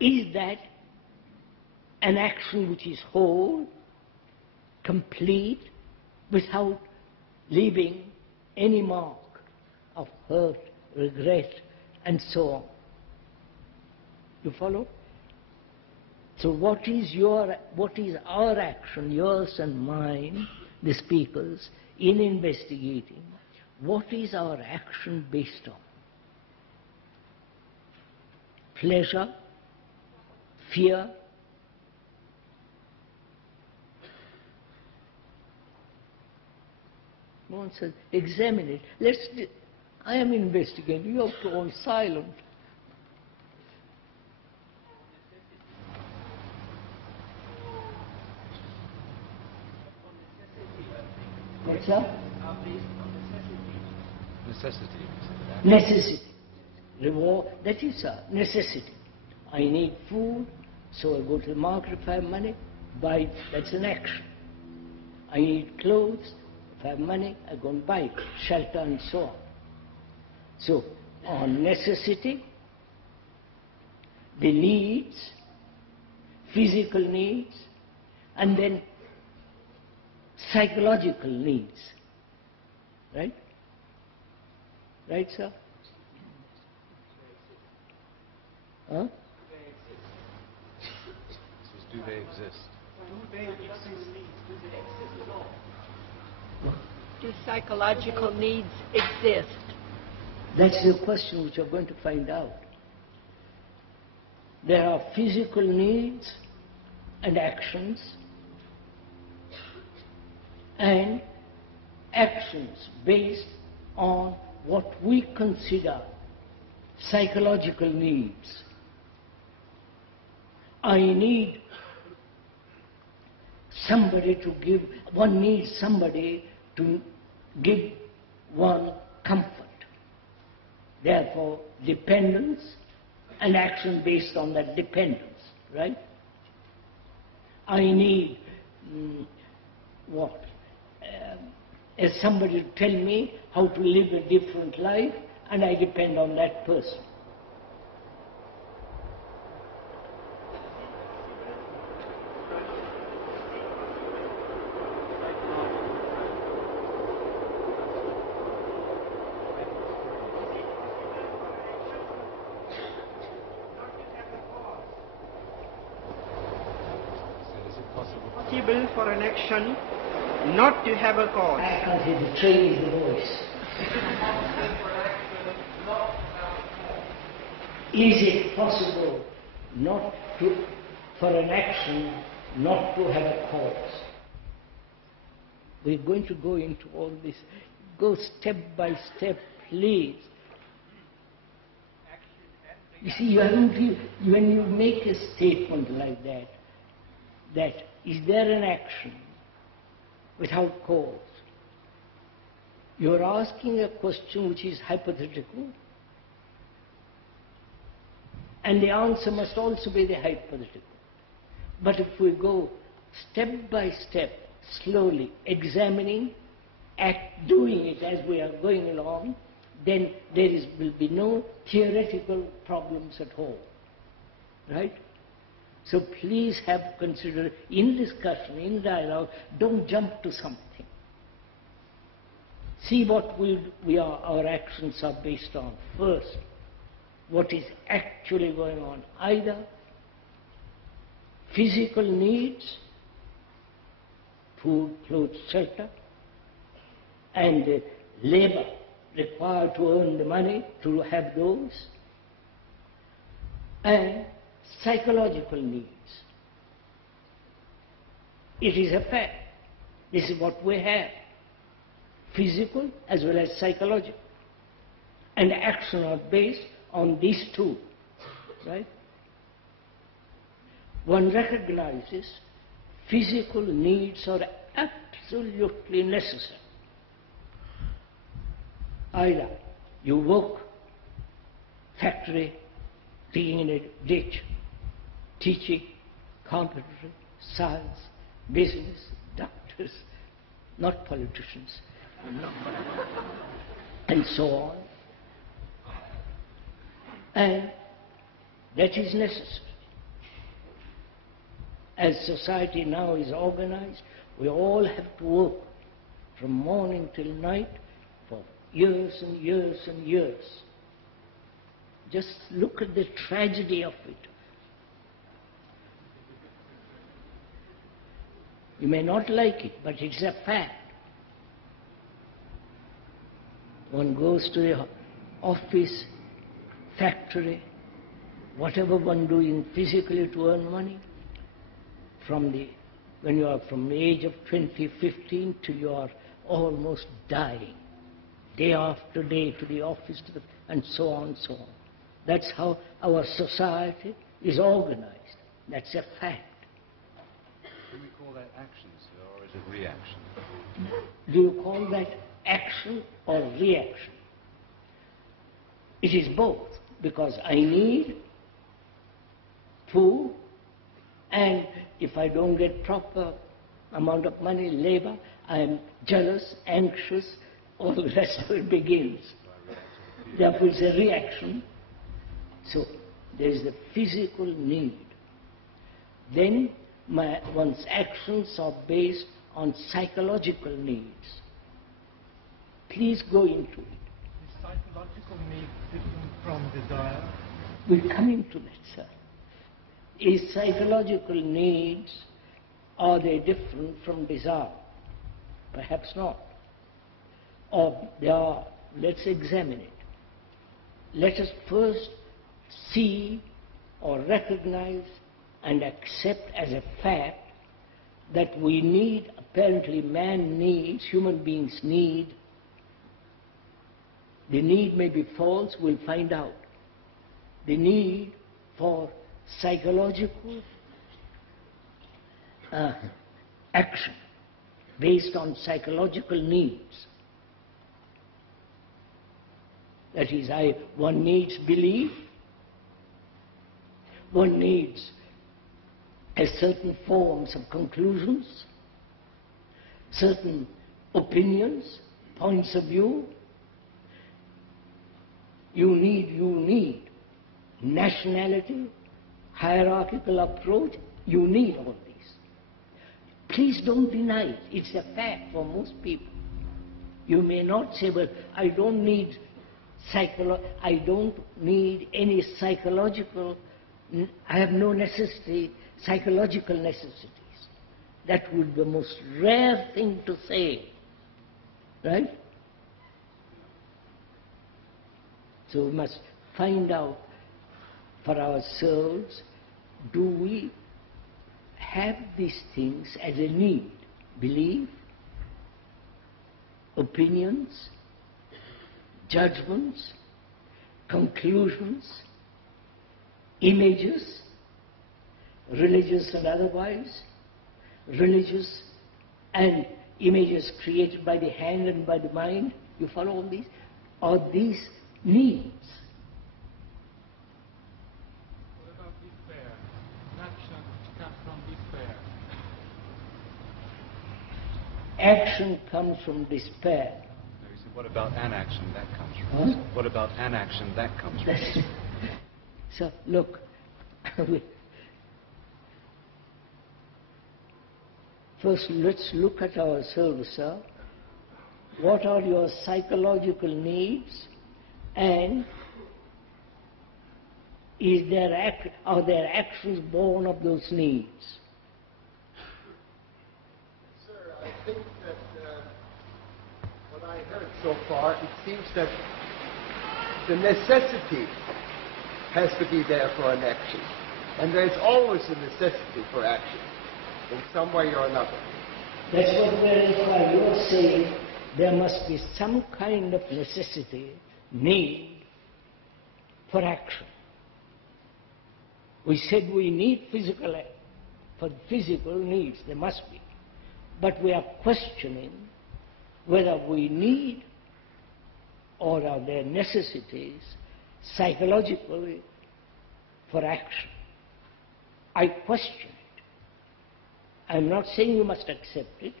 is that an action which is whole, complete, without leaving any mark of hurt, regret, and so on. You follow? So what is our action, yours and mine, the speakers, in investigating? What is our action based on? Pleasure, fear, one says, examine it. I am investigating, you have to hold silent. What's that? Necessity. Necessity. Reward, that is a necessity. I need food, so I go to the market if I have money, buy it, that's an action. I need clothes, if I have money, I go and buy it, shelter and so on. So, on necessity, the needs, physical needs, and then psychological needs. Right? Right, sir? Huh? Do they exist? Do psychological needs exist? That's the question which you're going to find out. There are physical needs and actions, and actions based on what we consider psychological needs. I need somebody to give, one needs somebody to give one comfort. Therefore, dependence and action based on that dependence, right? I need as somebody to tell me how to live a different life, and I depend on that person. Possible for an action not to have a cause. I can't hear the train in the voice. Is it possible for an action not to have a cause? We're going to go into all this. Go step by step, please. You see, when you make a statement like that, that is there an action without cause? You're asking a question which is hypothetical, and the answer must also be the hypothetical. But if we go step by step, slowly examining, doing it as we are going along, then there will be no theoretical problems at all. Right? So please have considered, in discussion, in dialogue, don't jump to something. See what our actions are based on first. What is actually going on? Either physical needs, food, clothes, shelter, and labor required to earn the money to have those, and psychological needs. It is a fact. This is what we have. Physical as well as psychological. And action are based on these two. Right? One recognizes physical needs are absolutely necessary. Either you work, factory, digging in a ditch, teaching, carpentry, science, business, doctors, not politicians, and so on. And that is necessary. As society now is organized, we all have to work from morning till night for years and years and years. Just look at the tragedy of it. You may not like it, but it's a fact. One goes to the office, factory, whatever one doing physically to earn money, when you are from the age of 20, 15 till you are almost dying, day after day to the office, and so on, so on. That's how our society is organized. That's a fact. Can we call that action, sir, or is it reaction? Do you call that action or reaction? It is both, because I need food, and if I don't get proper amount of money, labor, I am jealous, anxious, all the rest of it begins. Therefore it's a reaction. So there is the physical need. Then one's actions are based on psychological needs. Please go into it. Is psychological need different from desire? We're coming to that, sir. Is psychological needs, are they different from desire? Perhaps not. Or they are. Let's examine it. Let us first see or recognize and accept as a fact that we need, apparently man needs, human beings need. The need may be false, we'll find out. The need for psychological action based on psychological needs. That is, one needs belief, one needs a certain forms of conclusions, certain opinions, points of view. You need nationality, hierarchical approach, you need all these. Please don't deny it. It's a fact for most people. You may not say, well, I don't need any psychological, I have no necessity, psychological necessities. That would be the most rare thing to say, right? So we must find out for ourselves, do we have these things as a need? Belief, opinions, judgments, conclusions, images, religious and otherwise, religious and images created by the hand and by the mind. You follow all these? Are these needs? What about despair? Action comes from despair. Action comes from despair. No, you said, what about an action that comes from? Huh? What about an action that comes from? So, look, first let's look at ourselves, sir. What are your psychological needs, and are there actions born of those needs? Sir, I think that what I heard so far, it seems that the necessity has to be there for an action. And there's always a necessity for action, in some way or another. That's what you're saying. There must be some kind of necessity, need for action. We said we need for physical needs, there must be. But we are questioning whether we need or are there necessities psychologically for action. I question it. I'm not saying you must accept it.